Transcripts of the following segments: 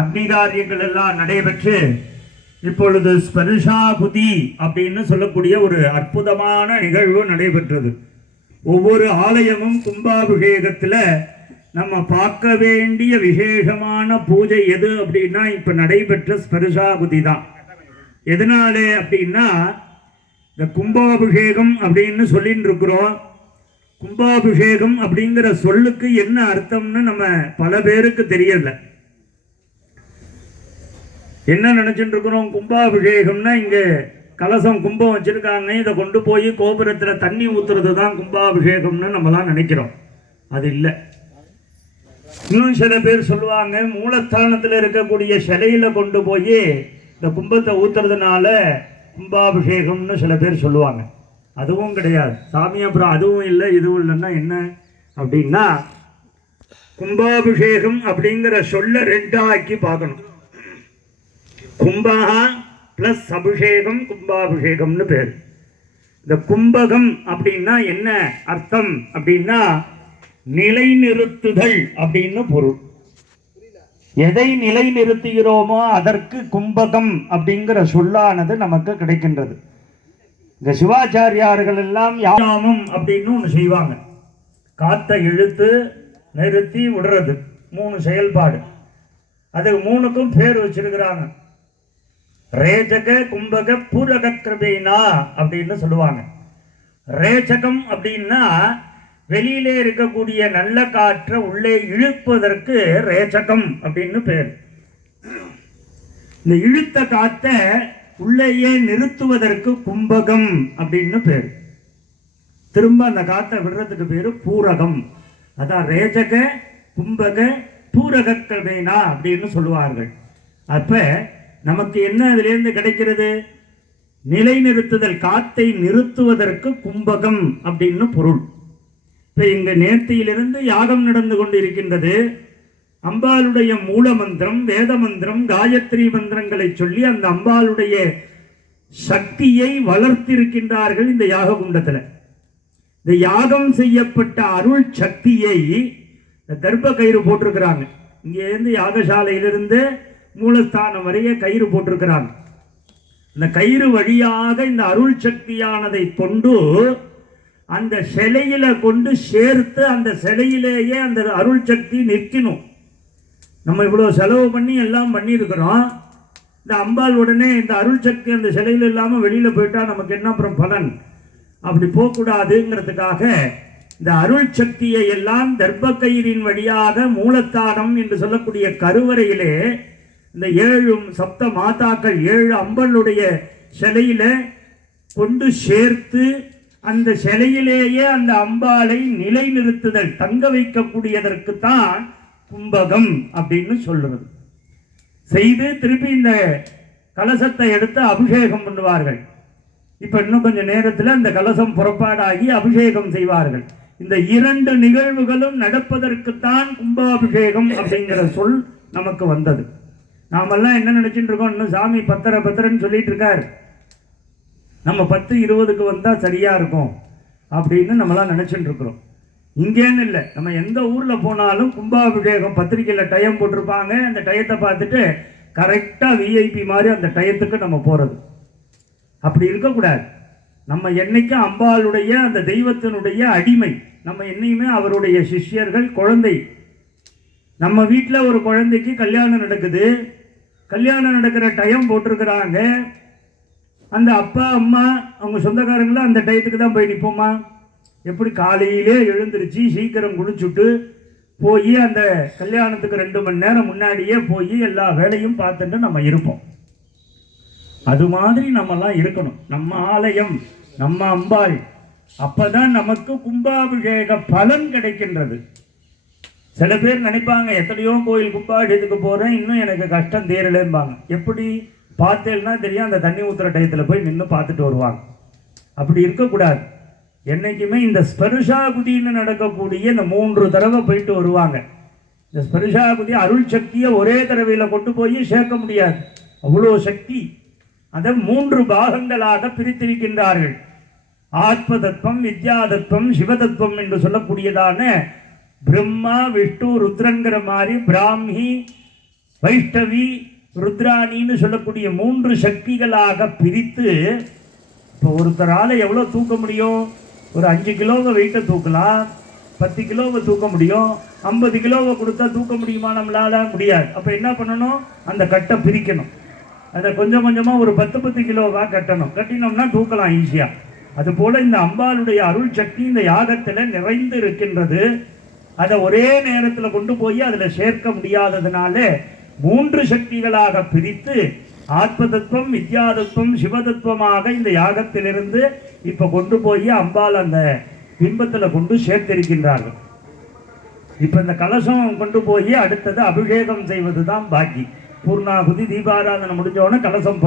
அக்னிகாரியங்கள் எல்லாம் நடைபெற்று இப்பொழுது ஸ்பர்ஷாபுதி அப்படின்னு சொல்லக்கூடிய ஒரு அற்புதமான நிகழ்வு நடைபெற்றது. ஒவ்வொரு ஆலயமும் கும்பாபிஷேகத்தில் நம்ம பார்க்க வேண்டிய விசேஷமான பூஜை எது அப்படின்னா இப்ப நடைபெற்ற ஸ்பர்ஷாபுதி தான். எதனாலே அப்படின்னா இந்த கும்பாபிஷேகம் அப்படின்னு சொல்லிட்டு இருக்கிறோம். கும்பாபிஷேகம் அப்படிங்கிற சொல்லுக்கு என்ன அர்த்தம்னு நம்ம பல பேருக்கு தெரியல. என்ன நினைச்சுட்டு இருக்கிறோம்? கும்பாபிஷேகம்னா இங்க கலசம் கும்பம் வச்சிருக்காங்க, இதை கொண்டு போய் கோபுரத்துல தண்ணி ஊத்துறது தான் கும்பாபிஷேகம்னு நம்மலாம் நினைக்கிறோம். அது இல்லை. இன்னும் சில பேர் சொல்லுவாங்க, மூலஸ்தானத்தில் இருக்கக்கூடிய சிலையில கொண்டு போய் இந்த கும்பத்தை ஊத்துறதுனால கும்பாபிஷேகம்னு சில பேர் சொல்லுவாங்க. அதுவும் கிடையாது சாமி. அப்புறம் அதுவும் இல்லை இதுவும் இல்லைன்னா என்ன அப்படின்னா, கும்பாபிஷேகம் அப்படிங்கிற சொல்ல ரெண்டாக்கி பார்க்கணும். கும்பகா பிளஸ் அபிஷேகம் கும்பாபிஷேகம்னு பேர். இந்த கும்பகம் அப்படின்னா என்ன அர்த்தம் அப்படின்னா நிலைநிறுத்துதல் அப்படின்னு பொருள். எதை நிலைநிறுத்துகிறோமோ அதற்கு கும்பகம் அப்படிங்கிற சொல்லானது நமக்கு கிடைக்கின்றது. இந்த சிவாச்சாரியார்கள் எல்லாம் யாமம் அப்படின்னு ஒன்று செய்வாங்க. காத்தை இழுத்து நிறுத்தி விடுறது 3 செயல்பாடு. அதுக்கு 3க்கும் பேர் வச்சிருக்கிறாங்க. ரேச்சக கும்பக பூரக கிருபைனா அப்படின்னு சொல்லுவாங்க. ரேச்சகம் அப்படின்னா வெளியிலே இருக்கக்கூடிய நல்ல காற்றை உள்ளே இழுப்பதற்கு ரேச்சகம் அப்படின்னு பேர். இந்த இழுத்த காற்றை உள்ளேயே நிறுத்துவதற்கு கும்பகம் அப்படின்னு பேர். திரும்ப அந்த காற்றை விடுறதுக்கு பேரு பூரகம். அதான் ரேச்சக கும்பக பூரக கிருபைனா அப்படின்னு சொல்லுவார்கள். அப்ப நமக்கு என்ன அதிலிருந்து கிடைக்கிறது? நிலைநிறுத்துதல், காத்தை நிறுத்துவதற்கு கும்பகம் அப்படின்னு பொருள். இப்ப இங்க நேர்த்தியிலிருந்து யாகம் நடந்து கொண்டிருக்கின்றது. அம்பாளுடைய மூல மந்திரம், வேத மந்திரம், காயத்ரி மந்திரங்களை சொல்லி அந்த அம்பாளுடைய சக்தியை வளர்த்திருக்கின்றார்கள் இந்த யாக குண்டத்துல. இந்த யாகம் செய்யப்பட்ட அருள் சக்தியை கர்ப்ப கயிறு போட்டிருக்கிறாங்க. இங்க இருந்து யாகசாலையிலிருந்து மூலஸ்தானம் வரைய கயிறு போட்டிருக்கிறாங்க. இந்த கயிறு வழியாக இந்த அருள் சக்தியானதை கொண்டு அந்த சிலையில கொண்டு சேர்த்து அந்த சிலையிலேயே அந்த அருள் சக்தி நிற்கணும். நம்ம இவ்வளவு செலவு பண்ணி எல்லாம் பண்ணியிருக்கிறோம். இந்த அம்பாள் உடனே இந்த அருள் சக்தி அந்த சிலையில் இல்லாம வெளியில போயிட்டா நமக்கு என்ன அப்புறம் பலன்? அப்படி போகக்கூடாதுங்கிறதுக்காக இந்த அருள் சக்தியை எல்லாம் கர்ப்ப கயிறின் வழியாக மூலஸ்தானம் என்று சொல்லக்கூடிய கருவறையிலே இந்த 7 சப்த மாதாக்கள் 7 அம்பளுடைய சிலையில கொண்டு சேர்த்து அந்த சிலையிலேயே அந்த அம்பாளை நிலைநிறுத்துதல், தங்க வைக்கக்கூடியதற்கு தான் கும்பகம் அப்படின்னு சொல்றது. செய்து திருப்பி இந்த கலசத்தை எடுத்து அபிஷேகம் பண்ணுவார்கள். இப்ப இன்னும் கொஞ்ச நேரத்தில் அந்த கலசம் புறப்பாடாகி அபிஷேகம் செய்வார்கள். இந்த 2 நிகழ்வுகளும் நடப்பதற்குத்தான் கும்பாபிஷேகம் அப்படிங்கிற சொல் நமக்கு வந்தது. நாமெல்லாம் என்ன நினைச்சுட்டு இருக்கோம்? இன்னும் சாமி பத்திரன்னு சொல்லிட்டு இருக்காரு. நம்ம 10-20க்கு வந்தா சரியா இருக்கும் அப்படின்னு நம்மளாம் நினைச்சுட்டு இருக்கிறோம். இங்கேன்னு இல்லை, நம்ம எந்த ஊர்ல போனாலும் கும்பாபிஷேகம் பத்திரிகையில டயம் போட்டிருப்பாங்க. அந்த டயத்தை பார்த்துட்டு கரெக்டா விஐபி மாதிரி அந்த டயத்துக்கு நம்ம போறது. அப்படி இருக்கக்கூடாது. நம்ம என்னைக்கும் அம்பாளுடைய அந்த தெய்வத்தினுடைய அடிமை. நம்ம என்னைக்குமே அவருடைய சிஷ்யர்கள், குழந்தை. நம்ம வீட்டில் ஒரு குழந்தைக்கு கல்யாணம் நடக்குது. கல்யாணம் நடக்கிற டைம் போட்டிருக்கிறாங்க. அந்த அப்பா அம்மா அவங்க சொந்தக்காரங்களும் அந்த டயத்துக்கு தான் போய் நிற்போமா? எப்படி காலையிலே எழுந்திருச்சு சீக்கிரம் குளிச்சுட்டு போய் அந்த கல்யாணத்துக்கு 2 மணி நேரம் முன்னாடியே போய் எல்லா வேலையும் பார்த்துட்டு நம்ம இருப்போம். அது மாதிரி நம்மலாம் இருக்கணும். நம்ம ஆலயம், நம்ம அம்பாள். அப்பதான் நமக்கு கும்பாபிஷேக பலன் கிடைக்கின்றது. சில பேர் நினைப்பாங்க, எத்தனையோ கோயில் கும்பாபிஷேகத்துக்கு போறேன், இன்னும் எனக்கு கஷ்டம் தீரலேம்பாங்க. எப்படி பார்த்தேன்னா தெரியும், அந்த தண்ணி ஊத்துற டயத்தில் போய் நின்று பார்த்துட்டு வருவாங்க. அப்படி இருக்கக்கூடாது. என்னைக்குமே இந்த ஸ்பர்ஷாகுதின்னு நடக்கக்கூடிய இந்த 3 தடவை போயிட்டு வருவாங்க. இந்த ஸ்பர்ஷாகுதி அருள் சக்தியை ஒரே தடவையில கொண்டு போய் சேர்க்க முடியாது, அவ்வளோ சக்தி. அதை 3 பாகங்களாக பிரித்திருக்கின்றார்கள். ஆத்ம தத்துவம், வித்யா தத்துவம், சிவதத்துவம் என்று சொல்லக்கூடியதான பிரம்மா விஷ்ணு ருத்ரங்கிற மாதிரி பிராமி வைஷ்ணவி, ருத்ராணின்னு சொல்லக்கூடிய 3 சக்திகளாக பிரித்து, இப்போ ஒருத்தரால் எவ்வளோ தூக்க முடியும்? ஒரு 5 கிலோவை வெயிட்டை தூக்கலாம், 10 கிலோவை தூக்க முடியும். 50 கிலோவை கொடுத்தா தூக்க முடியுமா? நம்மளால முடியாது. அப்போ என்ன பண்ணணும்? அந்த கட்டை பிரிக்கணும். அதை கொஞ்சம் கொஞ்சமாக ஒரு 10 கிலோவாக கட்டணும். கட்டினோம்னா தூக்கலாம் ஈஸியாக. அதுபோல் இந்த அம்பாளுடைய அருள் சக்தி இந்த யாகத்தில் நிறைந்து இருக்கின்றது. அதை ஒரே நேரத்தில் கொண்டு போய் அதில் சேர்க்க முடியாததுனால 3 சக்திகளாக பிரித்து ஆத்ம தத்துவம், வித்யா தத்துவம், சிவதத்துவமாக இந்த யாகத்திலிருந்து இப்போ கொண்டு போய் அம்பாள் அந்த பிம்பத்தில் கொண்டு சேர்த்திருக்கின்றார்கள். இப்போ இந்த கலசம் கொண்டு போய் அடுத்தது அபிஷேகம் செய்வது தான் பாக்கி. பூர்ணாகுதி தீபாராதனை முடிஞ்சோடனே கலசம்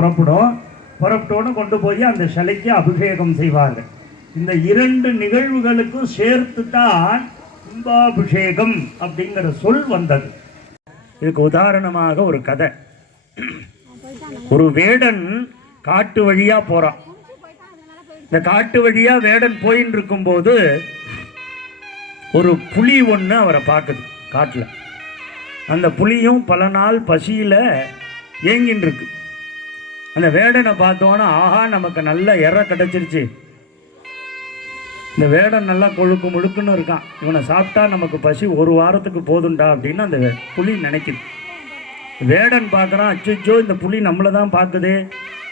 புறப்பட்டோன்னு கொண்டு போய் அந்த சிலைக்கு அபிஷேகம் செய்வார்கள். இந்த 2 நிகழ்வுகளுக்கும் சேர்த்து தான் கும்பாபிஷேகம் அப்படிங்கிற சொல் வந்தது. இதுக்கு உதாரணமாக ஒரு கதை. ஒரு வேடன் காட்டு வழியா போறான். இந்த காட்டு வழியா வேடன் போயின்னு இருக்கும்போது ஒரு புலி ஒன்று அவரை பார்க்குது காட்டில். அந்த புலியும் பல நாள் பசியில் ஏங்கின்னு இருக்கு. அந்த வேடனை பார்த்தோன்னா, ஆஹா நமக்கு நல்ல இறை கிடச்சிருச்சு, இந்த வேடன் நல்லா கொழுக்கு முழுக்குன்னு இருக்கான், இவனை சாப்பிட்டா நமக்கு பசி ஒரு வாரத்துக்கு போதுண்டா அப்படின்னு அந்த புலி நினைக்குது. வேடன் பார்க்குறான், அச்சோ இந்த புலி நம்மளை தான் பார்க்குது,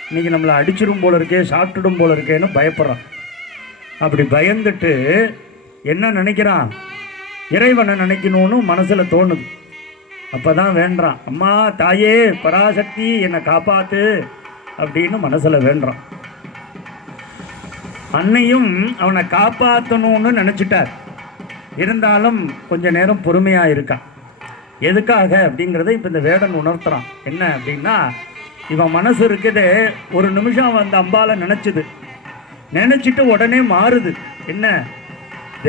இன்றைக்கி நம்மளை அடிச்சிடும் போல இருக்கே, சாப்பிட்டுடும் போல இருக்கேன்னு பயப்படுறான். அப்படி பயந்துட்டு என்ன நினைக்கிறான்? இறைவனை நினைக்கணும்னு மனசில் தோணுது. அப்போ தான் வேண்டான், அம்மா தாயே பராசக்தி என்னை காப்பாற்று அப்படின்னு மனசில் வேண்டான். அன்னையும் அவனை காப்பாற்றணும்னு நினச்சிட்டார். இருந்தாலும் கொஞ்ச நேரம் பொறுமையாக இருக்கான். எதுக்காக அப்படிங்கிறத இப்போ இந்த வேடன் உணர்த்துறான். என்ன அப்படின்னா, இவன் மனசு இருக்குது ஒரு நிமிஷம் அந்த அம்பாலை நினச்சிட்டு உடனே மாறுது. என்ன,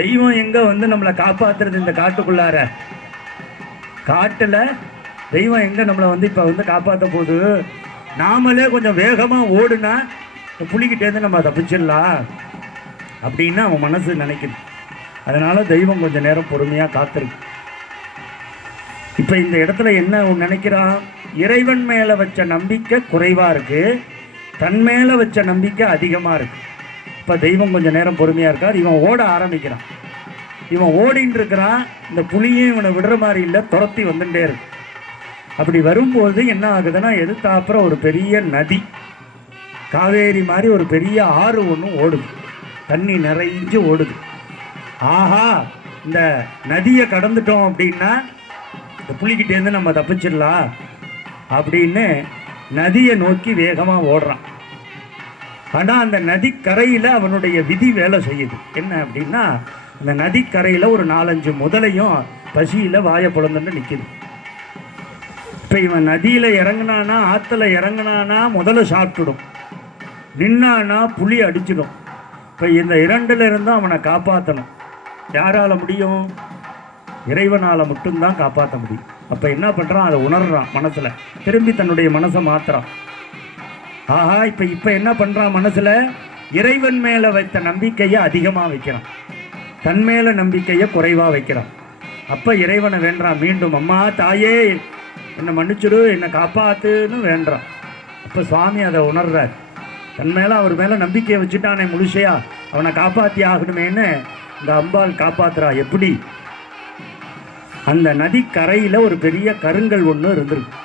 தெய்வம் எங்கே வந்து நம்மளை காப்பாற்றுறது? இந்த காட்டுக்குள்ளார காட்டில் தெய்வம் எங்கே நம்மளை வந்து இப்போ வந்து காப்பாற்ற போகுது? நாமளே கொஞ்சம் வேகமாக ஓடுனா புலிக்கிட்டேருந்து நம்ம தப்பிச்சிடலாம் அப்படின்னு அவன் மனசு நினைக்குது. அதனால் தெய்வம் கொஞ்சம் நேரம் பொறுமையாக காத்திருக்கு. இப்போ இந்த இடத்துல என்ன நினைக்கிறான்? இறைவன் மேலே வச்ச நம்பிக்கை குறைவாக இருக்குது, தன் மேலே வச்ச நம்பிக்கை அதிகமாக இருக்குது. இப்போ தெய்வம் கொஞ்சம் நேரம் பொறுமையாக இருக்கார். இவன் ஓட ஆரம்பிக்கிறான். இவன் ஓடின்னு இருக்கிறான். இந்த புலியும் இவனை விடுற மாதிரி இல்லை, துரத்தி வந்துட்டே இருக்கு. அப்படி வரும்போது என்ன ஆகுதுன்னா, எதிர்த்தாப்புறம் ஒரு பெரிய நதி, காவேரி மாதிரி ஒரு பெரிய ஆறு ஒன்று ஓடுது, தண்ணி நிறைஞ்சு ஓடுது. ஆஹா, இந்த நதியை கடந்துட்டோம் அப்படின்னா இந்த புலிக்கிட்டேருந்து நம்ம தப்பிச்சிடலாம் அப்படின்னு நதியை நோக்கி வேகமாக ஓடுறான். ஆனால் அந்த நதிக்கரையில் அவனுடைய விதி வேலை செய்யுது. என்ன அப்படின்னா, அந்த நதிக்கரையில் ஒரு 4-5 முதலையும் பசியில் வாயை புலந்துட்டு நிற்கிது. இப்போ இவன் நதியில் இறங்கினானா, ஆற்றுல இறங்கினானா முதல்ல சாப்பிட்டுடும், நின்னானா புலி அடிச்சிடும். இப்போ இந்த 2ல் இருந்தும் அவனை காப்பாற்றணும். யாரால் முடியும்? இறைவனால் மட்டும்தான் காப்பாற்ற முடியும். அப்போ என்ன பண்ணுறான்? அதை உணர்றான் மனசில். திரும்பி தன்னுடைய மனசை மாற்றுறான். ஆஹா, இப்போ என்ன பண்ணுறான்? மனசில் இறைவன் மேலே வைத்த நம்பிக்கையை அதிகமாக வைக்கிறான், தன் மேலே நம்பிக்கையை குறைவாக வைக்கிறான். அப்போ இறைவனை வேண்டான் மீண்டும், அம்மா தாயே என்னை மன்னிச்சுடு, என்னை காப்பாற்றுன்னு வேண்டான். அப்போ சுவாமி அதை உணர்றார். தன் மேலே அவர் மேலே நம்பிக்கையை வச்சுட்டானே முழுசையா, அவனை காப்பாற்றி ஆகணுமேன்னு இந்த அம்பாள் காப்பாற்றுறா. எப்படி? அந்த நதிக்கரையில் ஒரு பெரிய கருங்கல் ஒன்று இருந்திருக்கு.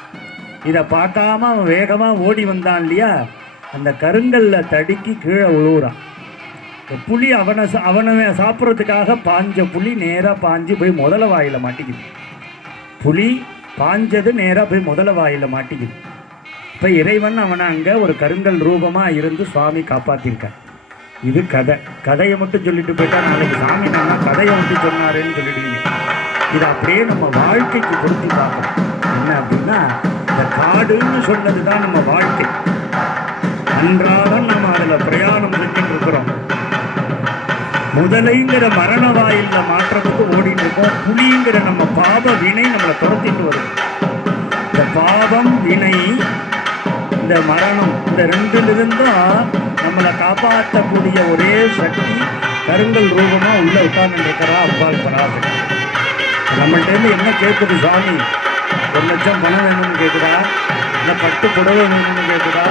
இதை பார்க்காம அவன் வேகமாக ஓடி வந்தான் இல்லையா, அந்த கருங்கல்ல தடுக்கி கீழே விழுவுறான். புலி அவனை சாப்பிட்றதுக்காக பாஞ்ச புலி நேராக பாஞ்சு போய் முதல வாயில் மாட்டிக்குது. புலி பாஞ்சது நேராக போய் முதல வாயில் மாட்டிக்குது. இப்போ இறைவன் அவனை அங்கே ஒரு கருங்கல் ரூபமாக இருந்து சுவாமி காப்பாற்றிருக்கார். இது கதையை மட்டும் சொல்லிட்டு போயிட்டா நாளைக்கு சாமி நானா கதையை மட்டும் சொன்னாருன்னு சொல்லிடுவீங்க. இதை அப்படியே நம்ம வாழ்க்கைக்கு பொருத்தி பார்க்கணும். என்ன அப்படின்னா, இந்த காடுன்னு சொன்னது தான் நம்ம வாழ்க்கை. அன்றாடம் நம்ம அதில் பிரயாணம் பண்ணிட்டு இருக்கிறோம். முதலைங்கிற மரண வாயில மாற்றத்துக்கு ஓடிட்டு இருக்கோம். புலிங்கிற நம்ம பாவ வினை நம்மளை துரத்திட்டு வரும். இந்த பாவம், வினை, இந்த மரணம், இந்த 2லிருந்தும் நம்மளை காப்பாற்றக்கூடிய ஒரே சக்தி கருங்கல் ரூபமாக உள்ள உட்கார்ந்து இருக்கிறா அம்பாள் பராசக்தி. நம்மள்டேருந்து என்ன கேட்குது? சுவாமி 1,00,000 பணம் வேணும்னு கேட்குதா, இல்லை 10 புடவை வேணும்னு கேட்குதா,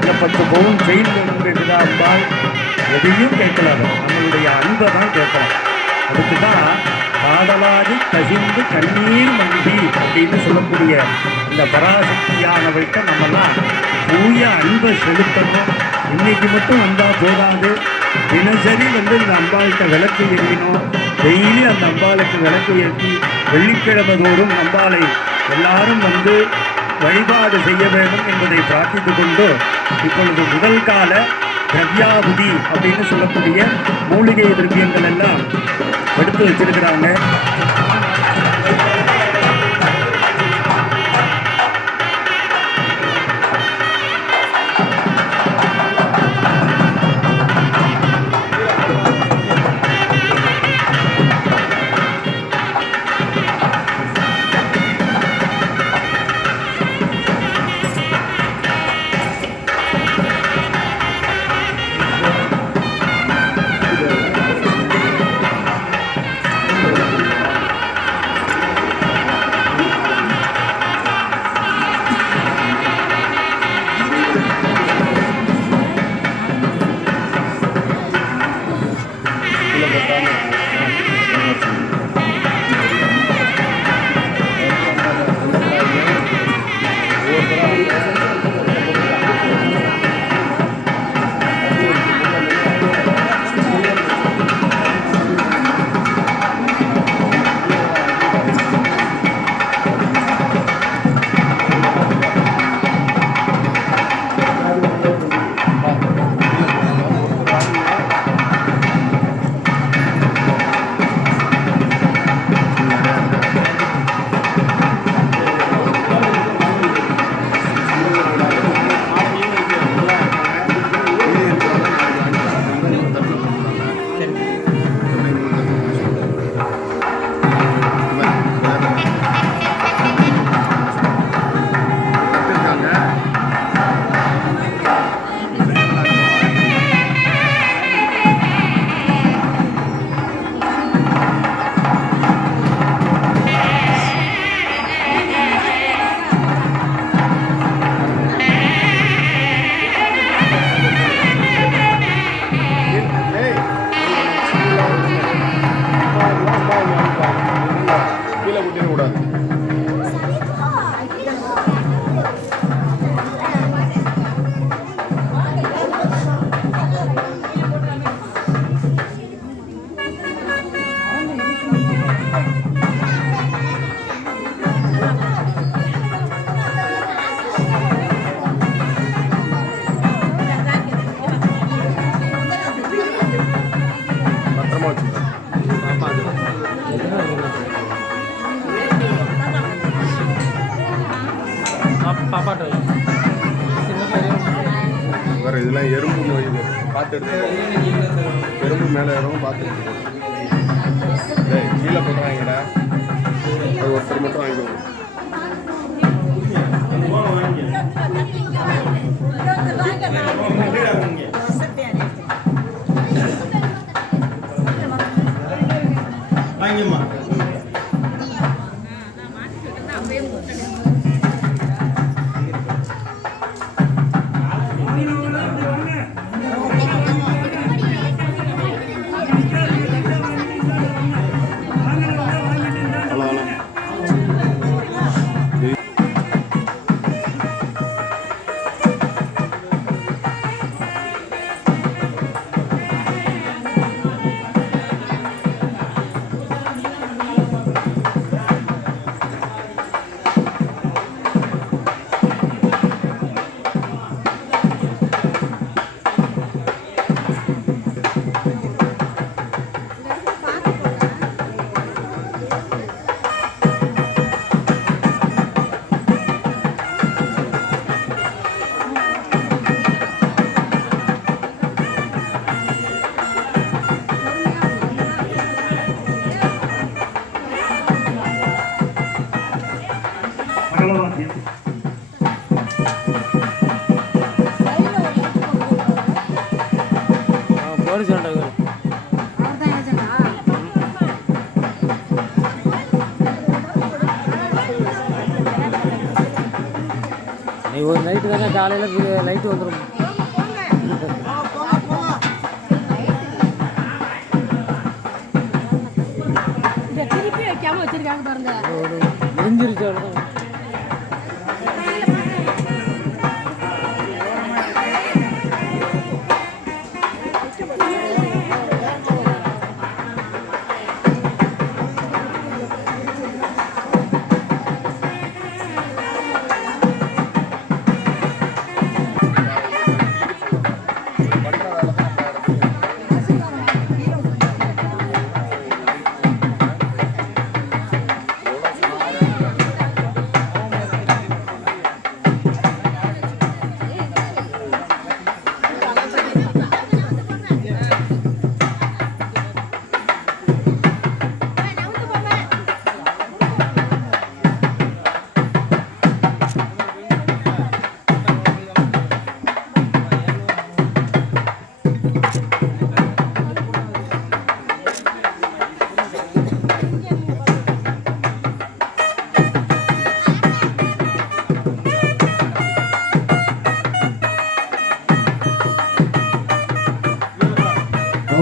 இல்லை 10 பவுன் செயின் வேணும்னு கேட்குதா அம்பாள்? எதையும் கேட்கலாது, நம்மளுடைய அன்பை தான் கேட்கலாம். அதுக்கு தான் காதலாதி கசிந்து கண்ணீர் மல்கி அப்படின்னு சொல்லக்கூடிய இந்த பராசக்தியானவள்கிட்ட நம்மலாம் தூய அன்பை செலுத்தணும். இன்னைக்கு மட்டும் வந்தால் போதாது, தினசரி இந்த அம்பாள்கிட்ட விளக்கு ஏறினோம். டெய்லி அந்த அம்பாளுக்கு விளக்கு ஏற்றி வெள்ளிக்கிழமை தோறும் அம்பாளை எல்லாரும் வழிபாடு செய்ய வேண்டும் என்பதை பிரார்த்தித்து கொண்டு இப்பொழுது முதல் கால திரவியாபுதி அப்படின்னு சொல்லக்கூடிய மூலிகை திரவியங்கள் எல்லாம் எடுத்து வச்சிருக்கிறாங்க. வேறு இதெல்லாம் எறும்பு நோய் பார்த்து எடுத்து எறும்பு மேலே ஏறும் பார்த்து கீழே போட்டு வாங்கிடா, அது ஒருத்தர் மட்டும் வாங்கிக்கோங்க. வாங்கிம்மா. ஒரு லைட்டு தானே காலையில் லைட்டு வந்துடும். திருப்பி வைக்காம வச்சிருக்காங்க பாருங்க. முடிஞ்சிருச்சு அவ்வளோதான்.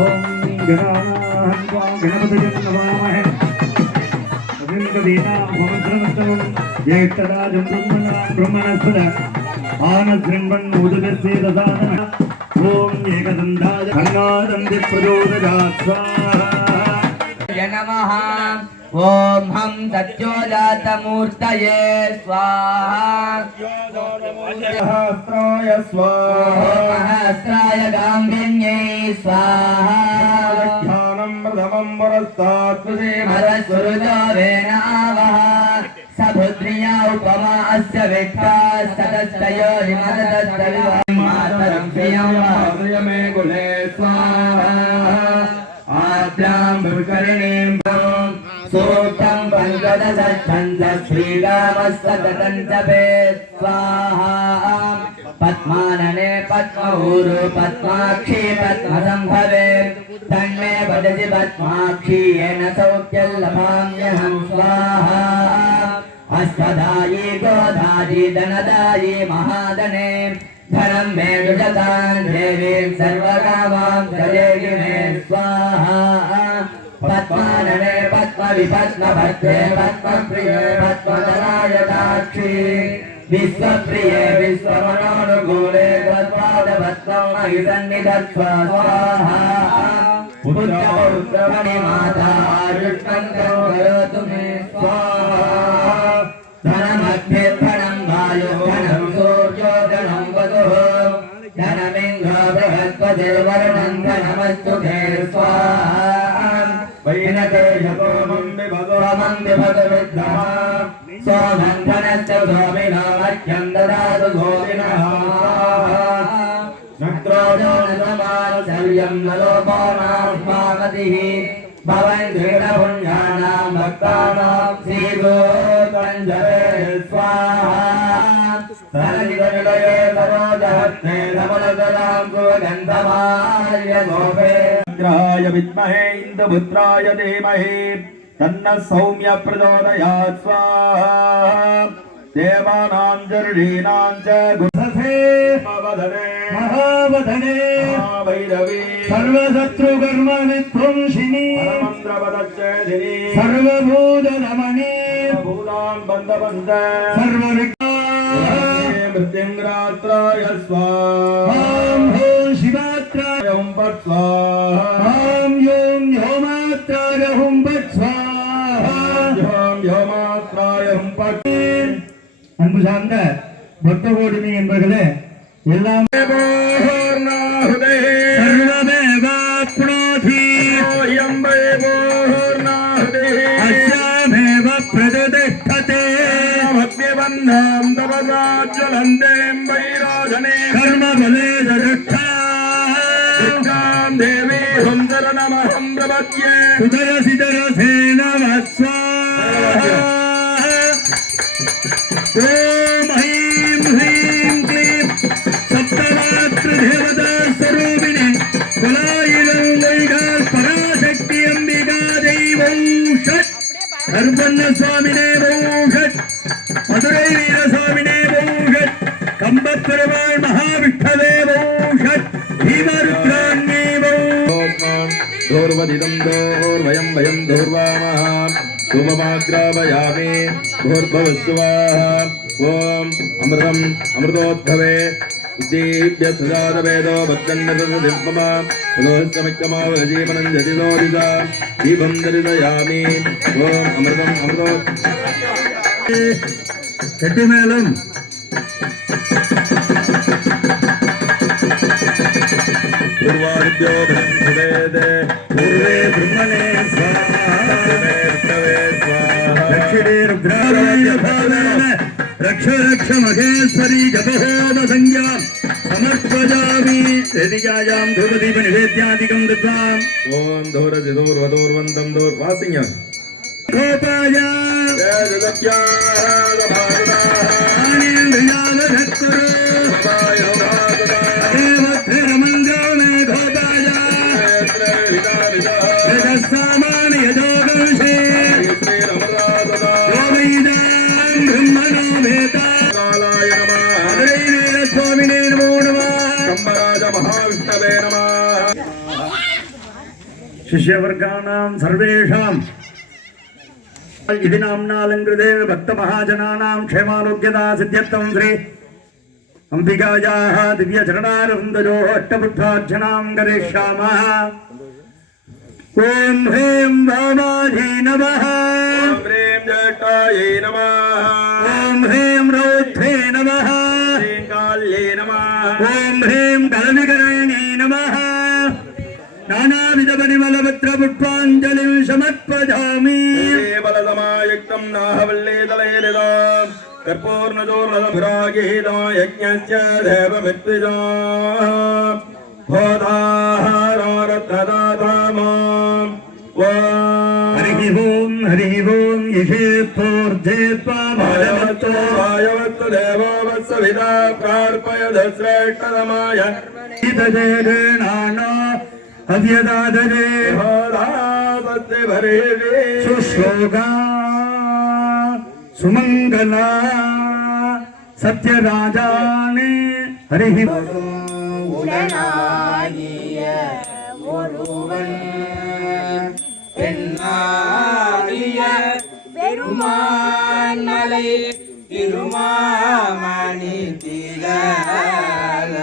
ஓம் கணபதியும் நமாமஹே கவிங்கவீனாம் பவத்ரவஸ்தவம் ஜேஷ்டராஜம் பிரம்மணஸ்பத ஆனஸ்ரண்வன் உதுகசேதசாதன ஓம் ஏகதந்தாய கண்ணாதந்தி பிரஜோதயாத் ஸ்வாஹா நமः ஓம் ஹம் சத்யோஜாதமூர்த்தயே ஸ்வாஹா सहस्राय स्वाहा सहस्राय गाम्भिन्यै स्वाहा ध्यानं प्रथमं पुरस्तात् मदस्वरुजो वेनावः सभुद्रिया उपमा अस्य विट्टा सदस्तयो मातरं प्रियं मे कुले स्वाहा आद्यां विकरणीं सूक्तं पञ्चदशच्छन्द श्रीरामस्ततं जपे स्वाहा पद्मानने पद्मऊरु पद्माक्षी पद्मसंभवे तन्मे वदति पद्माक्षी येन सौख्यं लभाम्यहं स्वाहा अष्टदायी गोदायी धनदायी महादने धनं मे दुजतां देवीं सर्वकामां जयेहि मे स्वाहा पद्मानने पद्मविपद्मभद्रे पद्मप्रिये पद्मधरायताक्षी विश्वप्रिये विश्वमनोनुकूले त्वत्पादपद्मं मयि सन्निधत्स्व स्वाहा पुत्रपौत्रमणिमाता आयुष्मन् करोतु मे स्वाहा धनमध्ये धनं वायु धनं सूर्यो धनं वधुः धनमिन्द्रो बृहस्पतिर्वरुणं धनमस्तु ते स्वाहा वैनते यतोमं विभगो विद्मः सोमं धनस्य सोमिनो मह्यं ददातु सोमिनः नक्रोजो नमात्सर्यं न लोपो नास्मामतिः भवन्त्रिपुण्यानां भक्तानां श्रीगोत्तञ्जले स्वाहा सरलितनिलये सरोजहस्ते धवलदलां सुगन्धमाल्य गोपे ग्रहाय विद्महे इन्दुपुत्राय धीमहि तन्नः सौम्य प्रचोदयात् स्वाहा देवानां जर्षीणां च गुणसे महावदने भैरवी सर्वशत्रुकर्म विध्वंसिनी परमन्त्रपदच्छेदिनी सर्वभूतरमणी भूतान् बन्धबन्ध मृत्युङ्रात्राय स्वाहा ॐ ह्रीं शिवात्राय ॐ फट् स्वाहा ॐ यों ह्योमात्राय हुं फट् स्वाहा ॐ व्योमात्राय ॐ फट् அன்பு சார்ந்த பக்த கோடினி என்பர்களே எல்லாம் சர்வமேவாப்னோதி அஸ்யாமேவ பிரதிஷ்டதே भक्तिबन्धं तपसा ज्वलन्तीं वैराजने कर्मफले दृष्टा देवीं शरणमहं प्रपद्ये सुदरसिदरसे नमः स्वाहा ॐ ह्रीं ह्रीं क्लीं सप्तमातृदेवता स्वरूपिणे कुलायिनं वैगात् पराशक्ति अम्बिका दैवं षट् कर्पण्य स्वामिने वौ षट् मधुरै वीरस्वामिने वौ षट् धूर्वदिदं दोर्वयं वयं धूर्वामः धूममाग्रापयामि भूर्भुवस्सुवाहा ॐ अमृतम् अमृतोद्भवे उद्दीप्य सुजातवेदो भक्तन्नरदिर्मम पुनः जतिदोदिता दीपं दरिदयामि ॐ अमृतम् अमृतोत् கெட்டிமேளம் पूर्वादिभ्यो ब्रह्मवेदे பூர்வே பிரம்மணே दक्षिणे रुद्रारायभावेन रक्ष रक्ष महेश्वरी जपहोम संज्ञा समर्पयामि वेदिकायां धूपदीप निवेद्यादिकं दत्त्वाम् ॐ धूरजिदोर्वदोर्वन्दं दोर्वासिञ्ञ गोपाय आनेन्द्रियावधत्कुरु देवत्रमङ्गो मे गोपाय यजस्सामानि यजोगंशे योगैदां ब्रह्मणो भेता कालाय नमः अग्रैनेन स्वामिने नमो नमः शम्भराज महाविष्णवे नमः शिष्यवर्गाणां सर्वेषाम् इति नाम्नालङ्कृते भक्तमहाजनानां क्षेमारोग्यदा सिद्ध्यर्थं श्री अम्बिकायाः दिव्यचरणारविन्दयोः अष्टपुष्पार्चनां करिष्यामः ॐ ह्रीं वामाजी नमः ॐ ह्रीं ज्येष्ठायै नमः ॐ ह्रीं रौद्रे नमः ह्रीं काल्यै नमः ॐ ह्रीं कलविकरण्यै नमः नानाविधपरिमलपत्रपुष्पाञ्जलिं समर्पयामि बलसमायुक्तं नाहवल्लेदलैरिदाम् कर्पूर्णचूर्णसभिरागिहितो यज्ञस्य देवमित्विजा भोदाहाररत्नदातामाम् हरिः ॐ ईशेत्तोर्जेत्वामायवत्तो वायवत्तु देवो वत्सविदा प्रार्पयदश्रेष्ठतमाय गीतजयगणाना अव्यदादरे भोदासत्य भरेवे सुश्लोका सुमङ्गला सत्यराजाने हरिः உடனாகிய ஒருவன் பெண்ணாகிய பெருமான் மலை திருமாமணி திகழ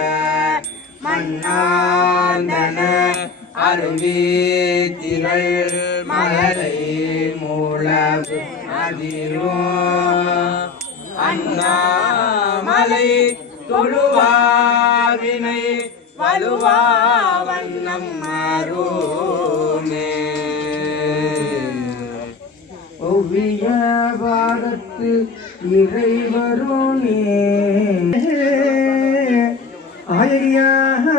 மன்னாந்தன அருவி திரள் மலரை மூலவு அதிரும் அண்ணாமலை தொழுவாவினை வலுவா வண்ணம் மாறுமே ஒவ்விய பாகத்து இறைவருமே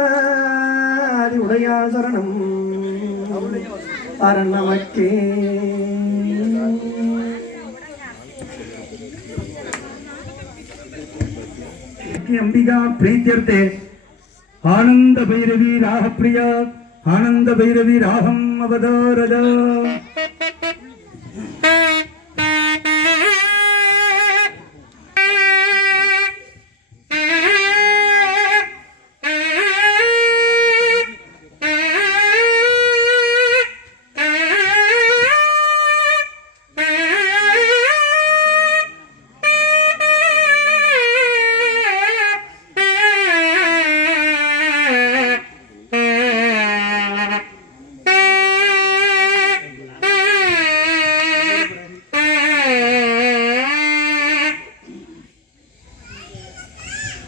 ஆயரியாதி உடையா சரணம் அரணமக்கே अंबिका प्रीत्यर्थे आनंद भैरवी राह प्रिया आनंद भैरवी राहम अवतारद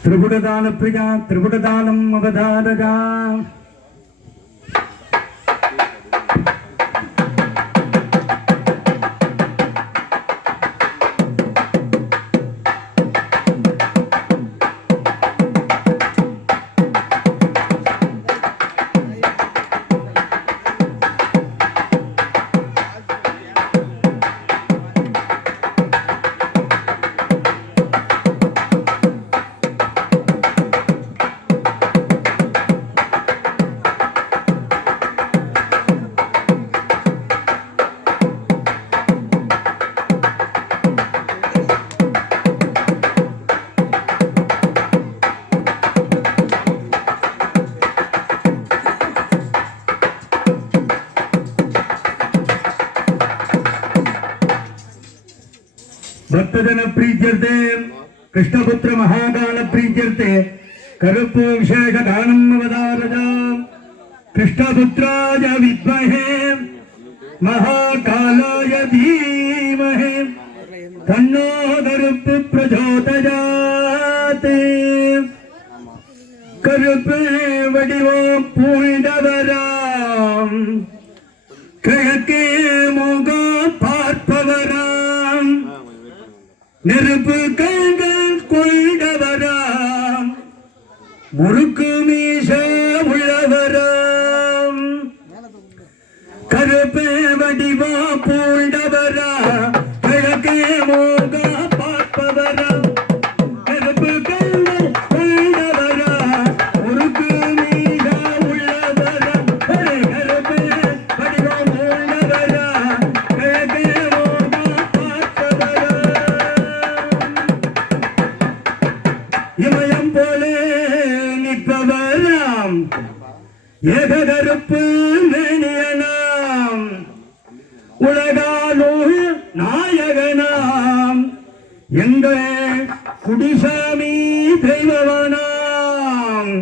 त्रिपुटदान प्रिया त्रिपुटदानम अवतारदा ಭಕ್ತಜನ ಪ್ರೀತ್ಯರ್ತೆ ಕೃಷ್ಣಪುತ್ರ ಮಹಾಕಾಲ ಪ್ರೀತ್ಯರ್ತೆ ಕರುಪು ವಿಶೇಷ ಗಾನಮ್ಮವದಾರಜ ಕೃಷ್ಣಪುತ್ರಾಯ ವಿದ್ಮಹೇ ಮಹಾಕಾಲಾಯ ಧೀಮಹಿ ತನ್ನೋ ಕರುಪು ಪ್ರಚೋದಯಾತ್ கருப்பு வடிவம் பூண்டவராம் கிழக்கே முகம் பார்ப்பவராம் நெருப்பு கண்கள் கொண்டவராம் முறுக்கு மீச உள்ளவராம் கருப்பு வடிவம் பூண்டவரா கிழக்கே முகம் பார்ப்பவராம் நெருப்பு கண்கள் கொண்டவரா முறுக்கு மீச உள்ளவரா கருப்பு வடிவம் உள்ளவரா கிழக்கே முகம் பார்ப்பவரா இமயம் போலே நிற்பவராம் ஏககருப்பு மேனியனாம் உலகாலும் நாயகனாம் எங்கள் குடிசாமி தெய்வவனாம்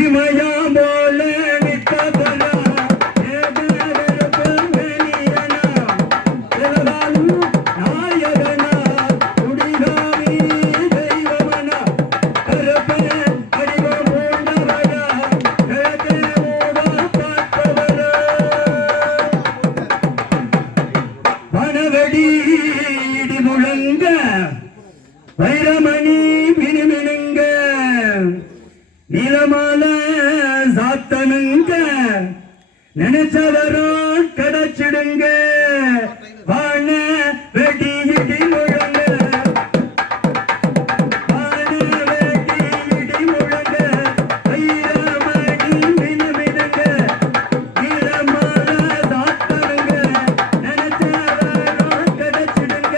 இமயம் போலே நிற்பவராம் ஏககருப்பு மேனியனாம் உலகாலும் நாயகனாம் குடிசாமி தெய்வவனாம் கருப்பே அடிவம் பூண்டவரா கிழக்கே முகம் பார்ப்பவரா வனவெடி இடி முழங்க வைரமணி மினுமினுங்க நீலமால சாத்தனுங்க நினைச்சவரும் கிடைச்சிடுங்க வான வெடி இடி முழங்க வான வெடி இடி முழங்க வைரமணி மினுமினுங்க நீலமால சாத்தனுங்க நினைச்சவரும் கிடைச்சிடுங்க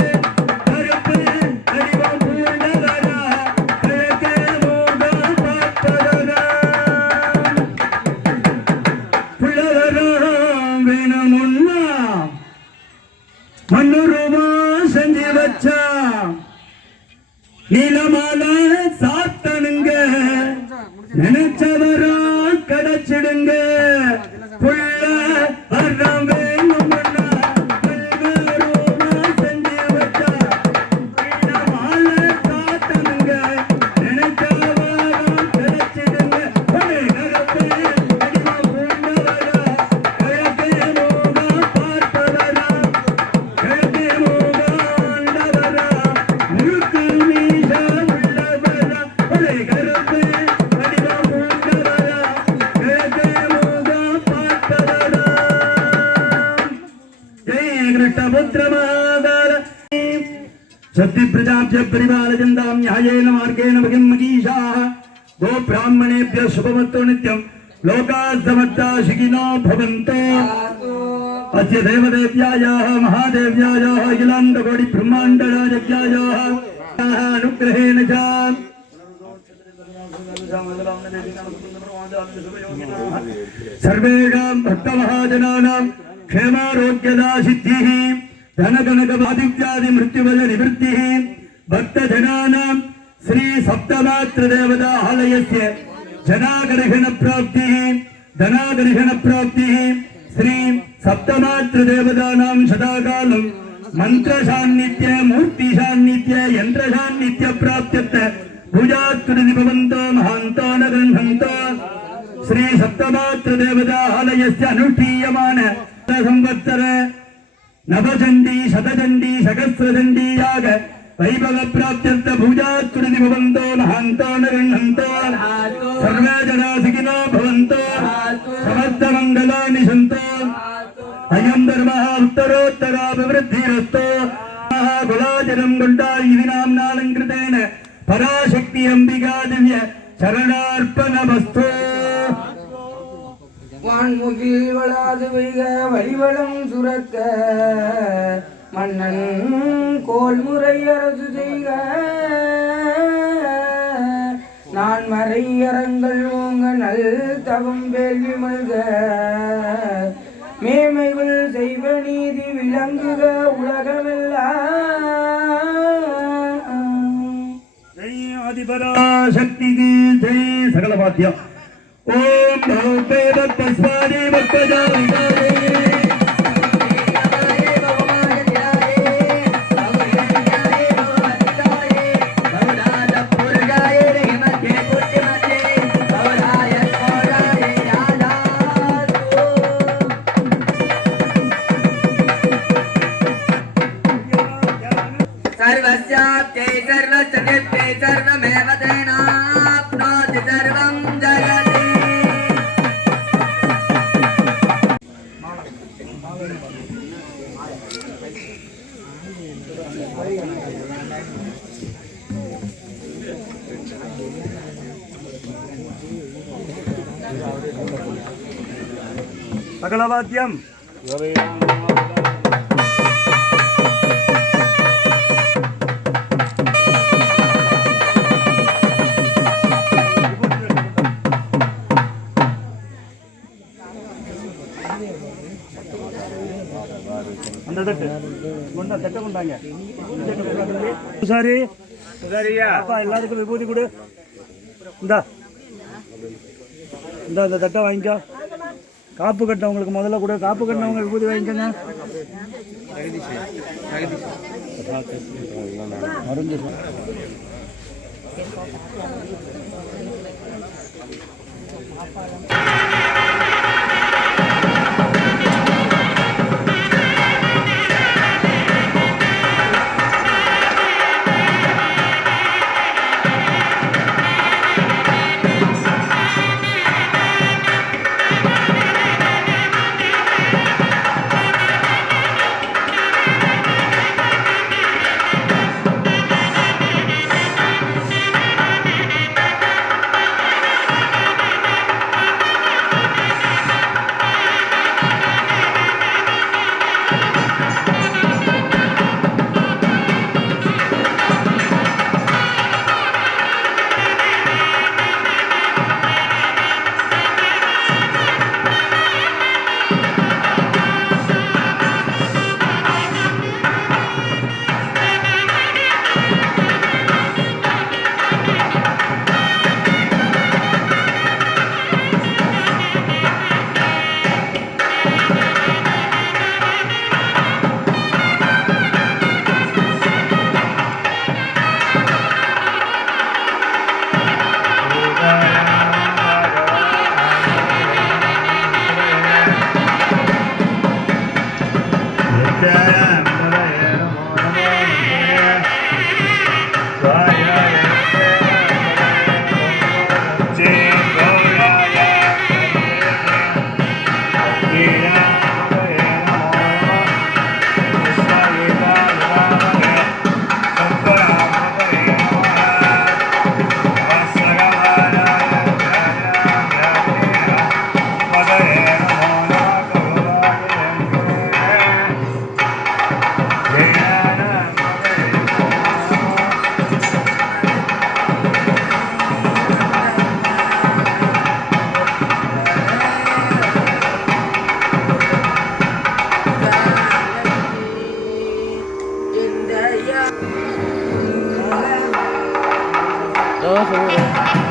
கருப்பு அடிவம் பூண்டவரா கிழக்கே முகம் பார்ப்பவரா புள்ளவரும் வேணுமுன்னா மண்ணுருவா செஞ்சு வச்சா நீலமால சாத்தனுங்க நினைச்சவரா கிடைச்சிடுங்க புள்ள வர்றம் வேணுமுன்னா மண்ணுருவா செஞ்சு வச்சா நீலமால சாத்தனுங்க நினைச்சவரா கிடைச்சிடுங்க கருப்பே அடிவம் பூண்டவரா கிழக்கே முகம் பார்ப்பவரா கிழக்கே முகாண்டவரா முழுக்கு மீச உள்ளவரா கருப்பே அடிவம் பூண்டவரா கிழக்கே முகம் பார்ப்பவரா ஜெய கிருஷ்ணபுத்திர மகாகால सत्य प्रजाभ्य परिपालयन्तां न्यायेन मार्गेण भगिन्मगीषाः गो ब्राह्मणेभ्यः शुभमस्तु नित्यं लोकाः समस्ताः सुखिनो भवन्तु अस्य देवदेव्यायाः महादेव्यायाः अखिलाण्डकोटि ब्रह्माण्डराजज्ञायाः अनुग्रहेण च सर्वेषां भक्तमहाजनानां क्षेमारोग्यदा सिद्धिः धनकनकवादिव्याधि मृत्युबल निवृत्तिः भक्तजनानां श्री सप्तमातृदेवता आलयस्य जनागर्हण प्राप्तिः धनागर्हण प्राप्तिः श्री सप्तमातृदेवतानां सदाकालं मंत्रसान्निध्य मूर्तिसान्निध्य यन्त्रसान्निध्य प्राप्त्यर्थ पूजास्तुति भवन्तो महान्तो न गृह्णन्तो श्री सप्तमातृदेवता आलयस्य अनुष्ठीयमान संवत्सर नवचंडी शतचंडी सहस्रचंडी याग वैभव प्राप्त्यर्थ पूजास्तुति भवन्तो महान्तो न गृह्णन्तो सर्वे जना सुखिनो भवन्तो समस्त मंगलानि सन्तो अयं धर्मः उत्तरोत्तराभिवृद्धिरस्तो कुलाचरं गुण्डाय इति नाम्नालङ्कृतेन पराशक्ति अंबिका दिव्य चरणार्पणमस्तु வான்முகில் வளாது வைக வழிவளம் சுரக்க மன்னன் கோல்முறை அரசு செய்க நான் மறை அறங்கள் ஓங்க நல் தவம் வேள்வி மல்க மேமைகள் செய்வ நீதி விளங்குக உலகமெல்லாம் பராசக்தி கீதை சகல வாத்தியம். ஓம் பௌபே பத்மஸ்வாரி பத்மஜாலிகாரே सर्वस्याप्त्यै सर्वस्य नित्यै सर्वमेव तेनाप्नोति सर्वं जगति. சகல வாத்தியம். அந்த தட்டு கொண்டா தட்டை கொண்டாங்க. சாரி சரியா அப்பா எல்லாத்துக்கும் விபூதி கொடு. இந்தா இந்த தட்டை வாங்கிக்கோ. காப்பு கட்டினவங்களுக்கு முதல்ல கூட காப்பு கட்டினவங்க விபூதி வாங்கிக்கோங்க. மருந்து Oh,